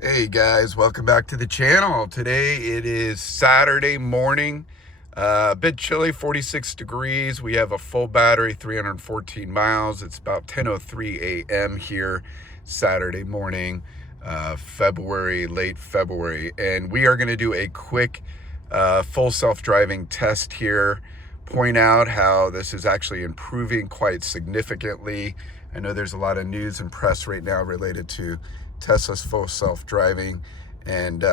Hey guys, welcome back to the channel. Today it is Saturday morning, a bit chilly, 46 degrees. We have a full battery, 314 miles. It's about 10:03 a.m. here, Saturday morning, late February. And we are going to do a quick full self-driving test here, point out how this is actually improving quite significantly. I know there's a lot of news and press right now related to Tesla's full self-driving, and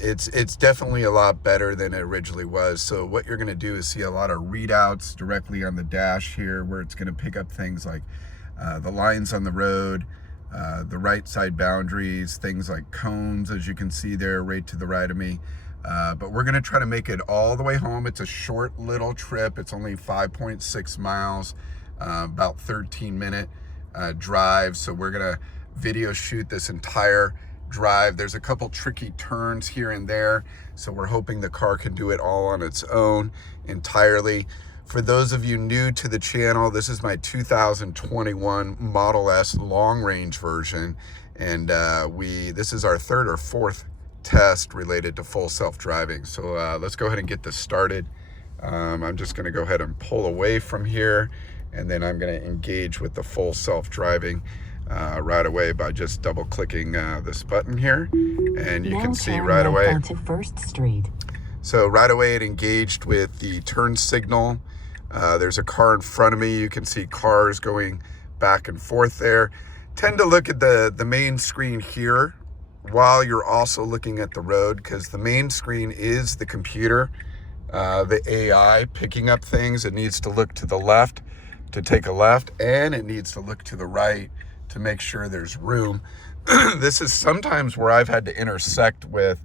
it's definitely a lot better than it originally was. So what you're going to do is see a lot of readouts directly on the dash here, where it's going to pick up things like the lines on the road, the right side boundaries, things like cones, as you can see there right to the right of me. But we're going to try to make it all the way home. It's a short little trip. It's only 5.6 miles, about 13-minute drive. So we're going to video shoot this entire drive. There's a couple tricky turns here and there, so we're hoping the car can do it all on its own entirely. For those of you new to the channel, this is my 2021 Model S long range version, and this is our third or fourth test related to full self-driving. So let's go ahead and get this started. I'm just going to go ahead and pull away from here, and then I'm going to engage with the full self-driving right away by just double clicking this button here, and you can see right away onto First Street. So right away it engaged with the turn signal. There's a car in front of me. You can see cars going back and forth there. Tend to look at the main screen here while you're also looking at the road, because the main screen is the computer, the AI picking up things. It needs to look to the left to take a left, and it needs to look to the right to make sure there's room. This is sometimes where I've had to intersect with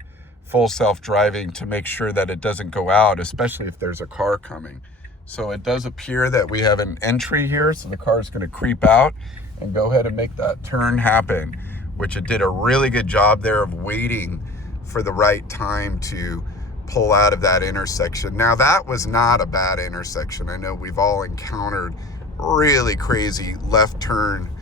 full self-driving to make sure that it doesn't go out, especially if there's a car coming. So it does appear that we have an entry here, so the car is going to creep out and go ahead and make that turn happen, which it did a really good job there of waiting for the right time to pull out of that intersection. Now that was not a bad intersection. I know we've all encountered really crazy left turn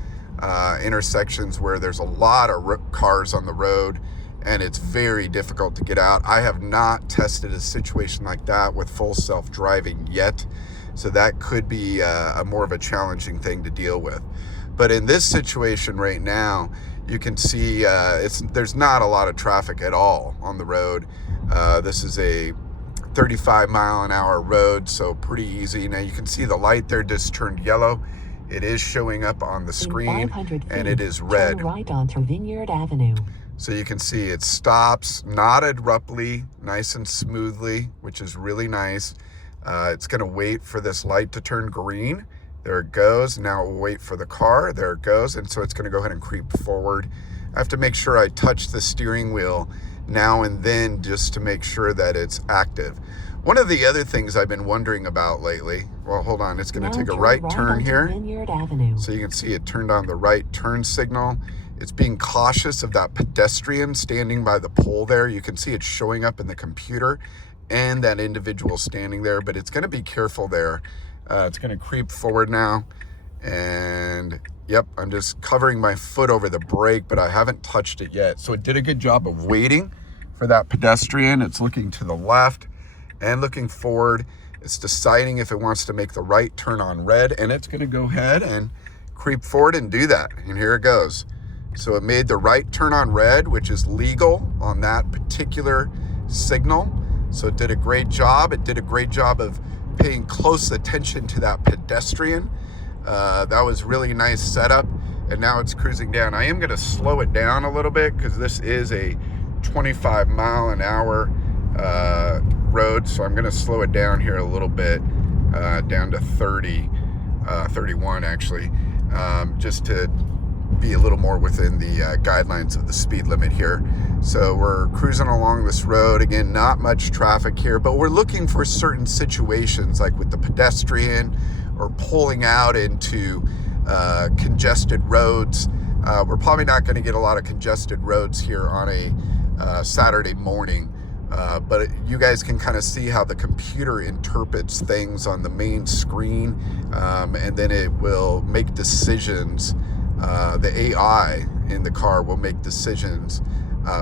intersections where there's a lot of cars on the road and it's very difficult to get out. I have not tested a situation like that with full self-driving yet, so that could be a more of a challenging thing to deal with. But in this situation right now, you can see there's not a lot of traffic at all on the road. This is a 35-mile-an-hour road, so pretty easy. Now you can see the light there just turned yellow. It is showing up on the screen, and it is red. Turn right onto Vineyard Avenue. So you can see it stops, not abruptly, nice and smoothly, which is really nice. It's going to wait for this light to turn green. There it goes. Now it will wait for the car. There it goes. And so it's going to go ahead and creep forward. I have to make sure I touch the steering wheel now and then just to make sure that it's active. One of the other things I've been wondering about lately, well, hold on, it's going to take a right turn here. So you can see it turned on the right turn signal. It's being cautious of that pedestrian standing by the pole there. You can see it showing up in the computer and that individual standing there, but it's going to be careful there. It's going to creep forward now. And yep, I'm just covering my foot over the brake, but I haven't touched it yet. So it did a good job of waiting for that pedestrian. It's looking to the left and looking forward. It's deciding if it wants to make the right turn on red, and it's going to go ahead and creep forward and do that. And here it goes. So it made the right turn on red, which is legal on that particular signal. So it did a great job. It did a great job of paying close attention to that pedestrian. That was really nice setup. And now it's cruising down. I am going to slow it down a little bit because this is a 25-mile-an-hour road. So I'm going to slow it down here a little bit, down to 31 actually, just to be a little more within the guidelines of the speed limit here. So we're cruising along this road. Again, not much traffic here, but we're looking for certain situations like with the pedestrian or pulling out into congested roads. We're probably not going to get a lot of congested roads here on a Saturday morning, but you guys can kind of see how the computer interprets things on the main screen, and then it will make decisions. The AI in the car will make decisions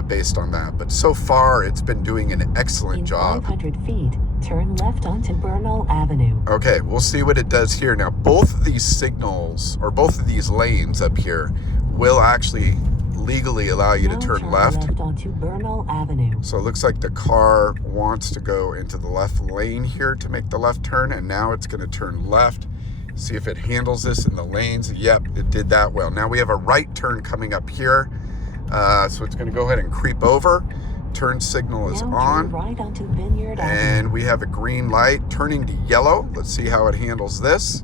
based on that. But so far, it's been doing an excellent In job. 500 feet, turn left onto Bernal Avenue. Okay, we'll see what it does here. Now, both of these signals, or both of these lanes up here, will actually legally allow you to Now turn turn left. onto Bernal Avenue. So it looks like the car wants to go into the left lane here to make the left turn, and now it's going to turn left. See if it handles this in the lanes. Yep, it did that well. Now we have a right turn coming up here. So it's going to go ahead and creep over. Turn signal is Now on. turn right onto Vineyard Avenue. And we have a green light turning to yellow. Let's see how it handles this.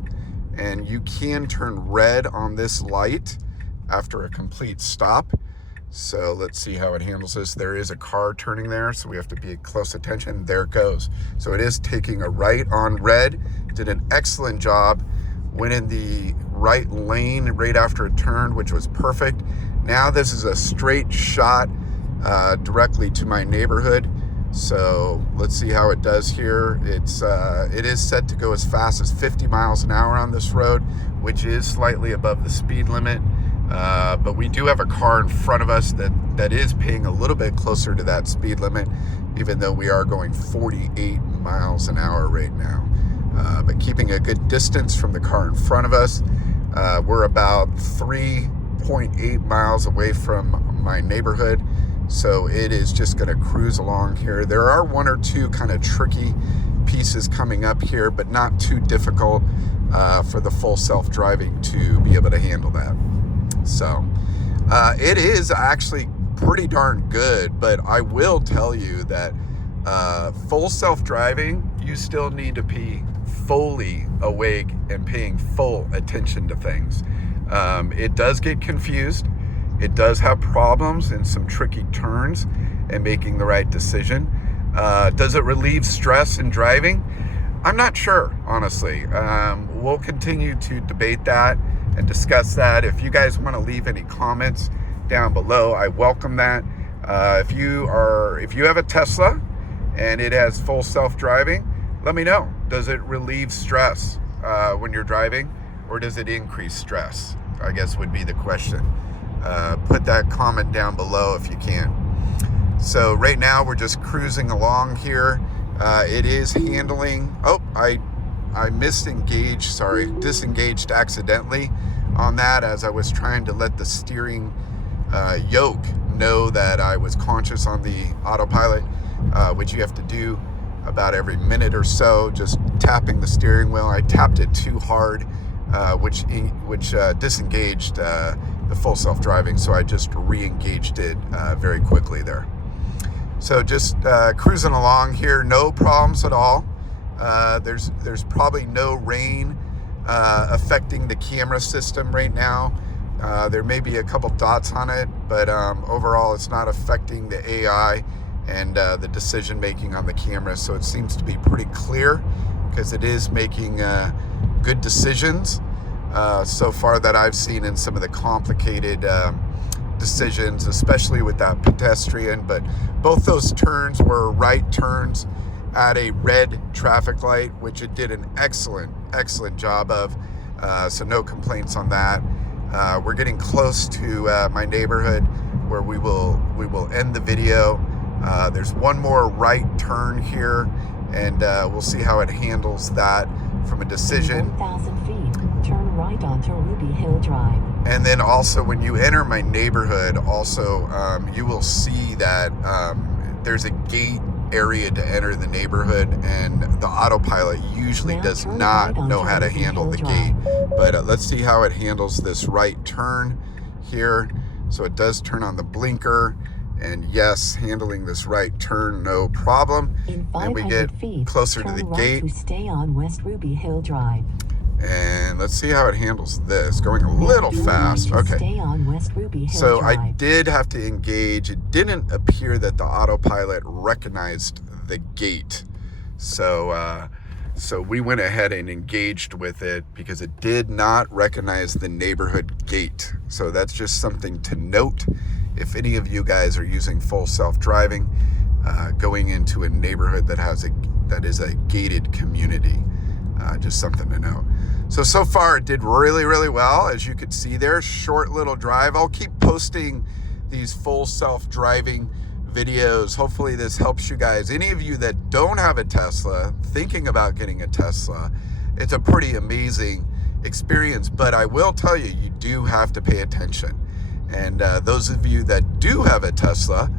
And you can turn red on this light after a complete stop. So let's see how it handles this. There is a car turning there, so we have to be close attention. There it goes. So it is taking a right on red. Did an excellent job. Went in the right lane right after it turned, which was perfect. Now this is a straight shot directly to my neighborhood. So let's see how it does here. It is set to go as fast as 50 miles an hour on this road, which is slightly above the speed limit. But we do have a car in front of us that is paying a little bit closer to that speed limit, even though we are going 48 miles an hour right now. But keeping a good distance from the car in front of us. We're about 3.8 miles away from my neighborhood. So it is just going to cruise along here. There are one or two kind of tricky pieces coming up here, but not too difficult for the full self-driving to be able to handle that. So it is actually pretty darn good, but I will tell you that full self-driving, you still need to be fully awake and paying full attention to things. It does get confused. It does have problems in some tricky turns and making the right decision. Does it relieve stress in driving? I'm not sure, honestly. We'll continue to debate that and discuss that. If you guys want to leave any comments down below, I welcome that. If you have a Tesla and it has full self-driving, let me know. Does it relieve stress when you're driving, or does it increase stress? I guess would be the question. Put that comment down below if you can. So right now we're just cruising along here. It is handling, I disengaged accidentally on that as I was trying to let the steering yoke know that I was conscious on the autopilot, which you have to do about every minute or so, just tapping the steering wheel. I tapped it too hard, which disengaged the full self-driving, so I just re-engaged it very quickly there. So just cruising along here, no problems at all. There's probably no rain affecting the camera system right now. There may be a couple dots on it, but overall it's not affecting the AI and the decision making on the camera. So it seems to be pretty clear because it is making good decisions so far that I've seen in some of the complicated decisions, especially with that pedestrian. But both those turns were right turns at a red traffic light, which it did an excellent job of. So no complaints on that. We're getting close to my neighborhood where we will end the video. There's one more right turn here, and we'll see how it handles that from a decision. 1,000 feet, turn right onto Ruby Hill Drive. And then also when you enter my neighborhood, also you will see that there's a gate area to enter the neighborhood, and the autopilot usually does not know how to handle the gate. But let's see how it handles this right turn here. So it does turn on the blinker, and yes, handling this right turn, no problem. And we get closer to the gate. To stay on West Ruby Hill Drive. And let's see how it handles this. Going a little fast. Okay. Stay on West Ruby Hill So Drive. I did have to engage. It didn't appear that the autopilot recognized the gate. So we went ahead and engaged with it because it did not recognize the neighborhood gate. So that's just something to note. If any of you guys are using full self-driving, going into a neighborhood that is a gated community, just something to note. So far it did really well, as you could see there. Short little drive. I'll keep posting these full self-driving videos. Hopefully this helps you guys. Any of you that don't have a Tesla, thinking about getting a Tesla, it's a pretty amazing experience, but I will tell you, you do have to pay attention. And those of you that do have a Tesla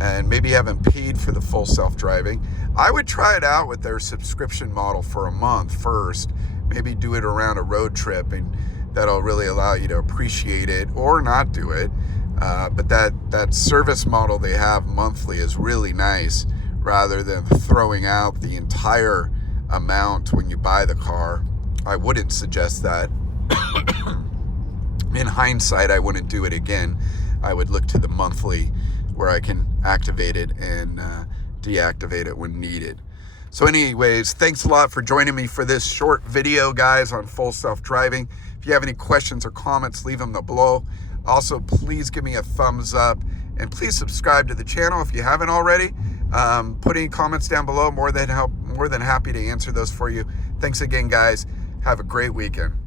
and maybe haven't paid for the full self-driving, I would try it out with their subscription model for a month first, maybe do it around a road trip, and that'll really allow you to appreciate it, or not do it. But that service model they have monthly is really nice, rather than throwing out the entire amount when you buy the car. I wouldn't suggest that. In hindsight, I wouldn't do it again. I would look to the monthly, where I can activate it and deactivate it when needed. So anyways, thanks a lot for joining me for this short video, guys, on full self-driving. If you have any questions or comments, leave them below. Also, please give me a thumbs up, and please subscribe to the channel if you haven't already. Put any comments down below. More than happy to answer those for you. Thanks again, guys. Have a great weekend.